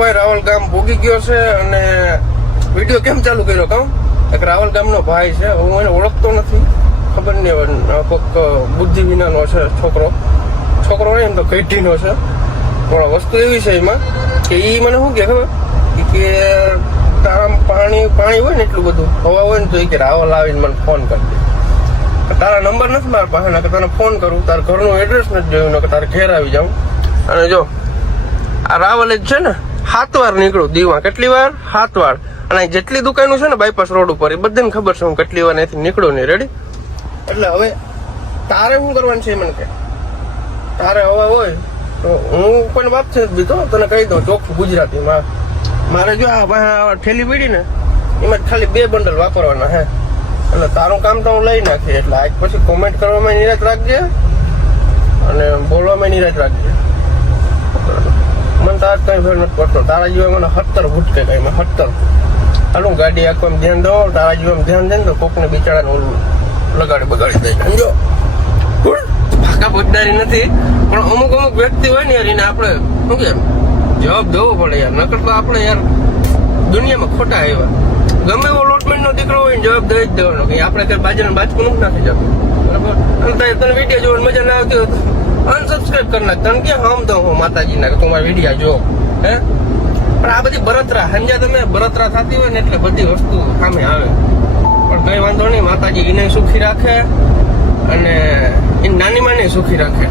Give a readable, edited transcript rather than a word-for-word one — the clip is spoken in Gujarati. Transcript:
ભાઈ રાવલ ગામ ભોગી ગયો છે અને વિડીયો કેમ ચાલુ કર્યો કહું? એક રાવલ ગામનો ભાઈ છે, હું એને ઓળખતો નથી, ખબર નહીં કોઈક બુદ્ધિ વિનાનો છે છોકરો નહીં એમ તો કઈટીનો છે, પણ વસ્તુ એવી છે એમાં કે એ મને શું કે ખબર કે તારા પાણી હોય ને એટલું બધું હવા હોય ને તો એ કે રાવલ આવીને મને ફોન કરી દે, તારા નંબર નથી મારા પાસે કે તને ફોન કરું, તારા ઘરનું એડ્રેસ નથી જોયું કે તારે ઘેર આવી જાઉં. અને જો આ રાવલ જ છે ને 7 વાર નીકળું દીવમાં, કેટલી વાર? 7 વાર. અને જેટલી દુકાનો છે ને બાયપાસ રોડ ઉપર એ બધાને ખબર છે હું કેટલી વાર અહીંથી નીકળું નહીં. રેડી? એટલે હવે તારે શું કરવાનું છે મને કે તારે હવા હોય તો હું પણ વાત છે બીજો તને કહી દઉં ચોખ્ખું ગુજરાતીમાં. મારે જો આ ઠેલી પડી ને એમાં ખાલી 2 બંડલ વાપરવાના હે, એટલે તારું કામ તો હું લઈ નાખી. એટલે આજ પછી કોમેન્ટ કરવામાં નિરાશ રાખજે અને બોલવામાં નિરાશ રાખજે. મને તાર કઈ ફેર નથી પડતો, તારા જેવા મને 17 ભૂટકે કઈ મેં 17 હાલું ગાડી આખવામાં ધ્યાન દો, તારા જેવા ધ્યાન દે ને તો કોકને બિચારાને ઓલું બગાડી દે. સમજો? પાકા પોતદારી નથી, પણ અમુક વ્યક્તિ હોય ને યાર એને આપણે શું કે જવાબ દેવો પડે યાર, નકર તો આપણે યાર દુનિયામાં ખોટા આવ્યા. ગમે એવો લોટમેન્ટ નો દીકરો હોય ને જવાબ દઈ જ દેવાનો કે આપણે કઈ બાજુને બાજકું નથી જતું. બરાબર? અને તને વિડીયો જોવાની મજા ના આવતી હોય તો અનસબસ્ક્રાઈબ કરી નાખ. તને કે હમ તો હું માતાજીના કે તું મારા વિડીયો જો હે. પણ આ બધી બળતરા સમજ્યા તમે? બળતરા થતી હોય ને એટલે બધી વસ્તુ સામે આવે. પણ કઈ વાંધો નહીં, માતાજી એને સુખી રાખે અને એ નાની માને સુખી રાખે.